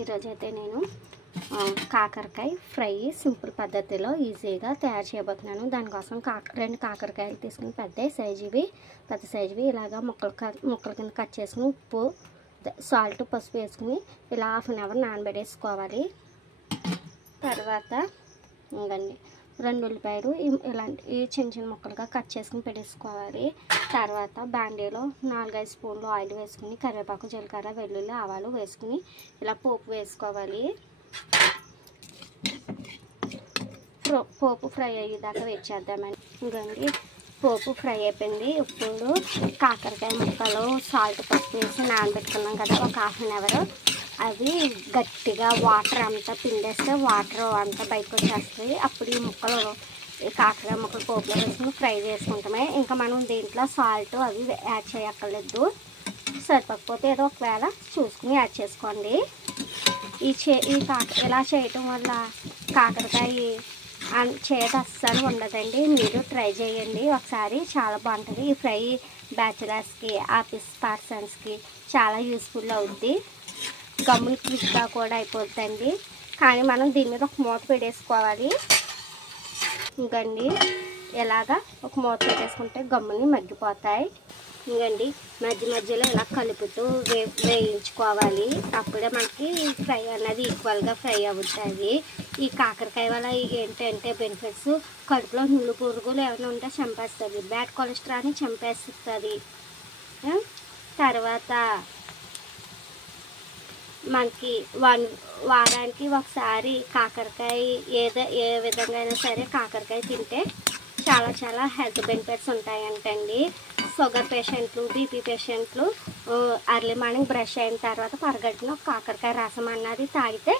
ఈరోజైతే నేను కాకరకాయ ఫ్రై సింపుల్ పద్ధతిలో ఈజీగా తయారు చేయబోతున్నాను. దానికోసం రెండు కాకరకాయలు తీసుకుని పెద్ద సైజువి ఇలాగా ముక్కల కింద కట్ చేసుకుని ఉప్పు సాల్ట్ పసుపు వేసుకుని ఇలా హాఫ్ అన్ అవర్ నానబెట్టేసుకోవాలి. తర్వాత ఇంకండి 2 ఉల్లిపాయలు ఇలాంటి చిన్న ముక్కలుగా కట్ చేసుకుని పెట్టేసుకోవాలి. తర్వాత బాండీలో 4-5 స్పూన్లు ఆయిల్ వేసుకుని కరివేపాకు జీలకర్ర వెల్లుల్లి ఆవాలు వేసుకుని ఇలా పోపు వేసుకోవాలి. పోపు ఫ్రై అయ్యేదాకా వెయిట్ చేద్దామని. ఇంకండి పోపు ఫ్రై అయిపోయింది. ఇప్పుడు కాకరకాయ ముక్కలు సాల్ట్ పసుపు వేసి నానబెట్టుకున్నాం కదా ఒక హాఫ్ అన్ అవర్. అవి గట్టిగా వాటర్ అంతా పిండేస్తే వాటర్ అంతా బయటకు వచ్చేస్తుంది. అప్పుడు ఈ కాకరకాయ ముక్కలు పోపులో వేసుకుని ఫ్రై చేసుకుంటామే. ఇంకా మనం దీంట్లో సాల్ట్ అవి యాడ్ చేయక్కర్లేదు. సరిపోకపోతే ఏదో ఒకవేళ చూసుకుని యాడ్ చేసుకోండి. ఇలా చేయటం వల్ల కాకరకాయ చేయటం అస్సలు ఉండదండి. మీరు ట్రై చేయండి ఒకసారి, చాలా బాగుంటుంది. ఈ ఫ్రై బ్యాచిలర్స్కి ఆఫీస్ పర్సన్స్కి చాలా యూస్ఫుల్ అవుద్ది. గమ్ములు క్విక్గా కూడా అయిపోతుందండి. కానీ మనం దీని మీద ఒక మూత పెట్టేసుకోవాలి. ఇంకండి ఎలాగా ఒక మూత పెట్టేసుకుంటే గమ్ముని మగ్గిపోతాయి. ఇంకండి మధ్యలో ఇలా కలుపుతూ వేయించుకోవాలి. అప్పుడే మనకి ఫ్రై అన్నది ఈక్వల్గా ఫ్రై అవుతుంది. ఈ కాకరకాయ వల్ల ఏంటంటే బెనిఫిట్స్, కడుపులో నుళ్ళు పురుగులు ఏమైనా ఉంటే చంపేస్తుంది, బ్యాడ్ కొలెస్ట్రాల్ని చంపేస్తుంది. తర్వాత మనకి వారానికి ఒకసారి కాకరకాయ ఏ విధంగా అయినా సరే కాకరకాయ తింటే చాలా హెల్త్ బెనిఫిట్స్ ఉంటాయంటండి. షుగర్ పేషెంట్లు, బీపీ పేషెంట్లు ఎర్లీ మార్నింగ్ బ్రష్ అయిన తర్వాత పరగడుపున కాకరకాయ రసం అన్నది తాగితే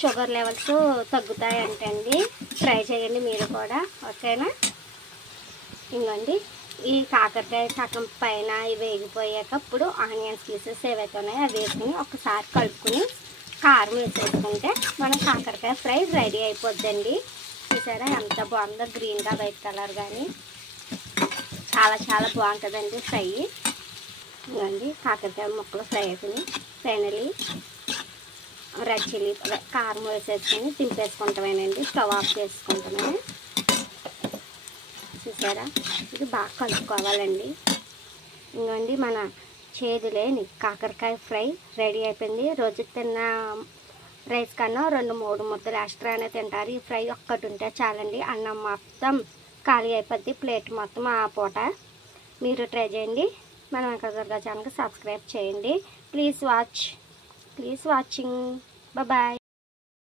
షుగర్ లెవెల్స్ తగ్గుతాయంటండి. ట్రై చేయండి మీరు కూడా, ఓకేనా? ఇంకోండి ఈ కాకరకాయ సగం పైన వేగిపోయాక ఇప్పుడు ఆనియన్స్ పీసెస్ ఏవైతే ఉన్నాయో అవి వేసుకుని ఒకసారి కలుపుకుని కారం వేసేసుకుంటే మన కాకరకాయ ఫ్రై రెడీ అయిపోద్దండి. చూసారా ఎంత బాగుందో, గ్రీన్గా వైట్ కలర్ కానీ చాలా బాగుంటుందండి ఫ్రై. ఇవ్వండి కాకరకాయ ముక్కలు ఫ్రై అయిపోయి ఫైనలీ రెడ్ చిల్లీ కారం వేసేసుకొని దింపేసుకుంటామేనండి. Stove off చేసుకుంటామే. చూసారా, ఇది బాగా కలుపుకోవాలండి. ఇంకోండి మన చేదులేని కాకరకాయ ఫ్రై రెడీ అయిపోయింది. రోజు తిన్న రైస్ కన్నా 2-3 ముద్దలు ఎక్స్ట్రానే తింటారు. ఈ ఫ్రై ఒక్కటి ఉంటే చాలండి, అన్నం మొత్తం ఖాళీ అయిపోద్ది, ప్లేట్ మొత్తం ఆ పూట. మీరు ట్రై చేయండి. మన వెంకటదుర్గ ఛానల్కి సబ్స్క్రైబ్ చేయండి. Please watching. బాయ్.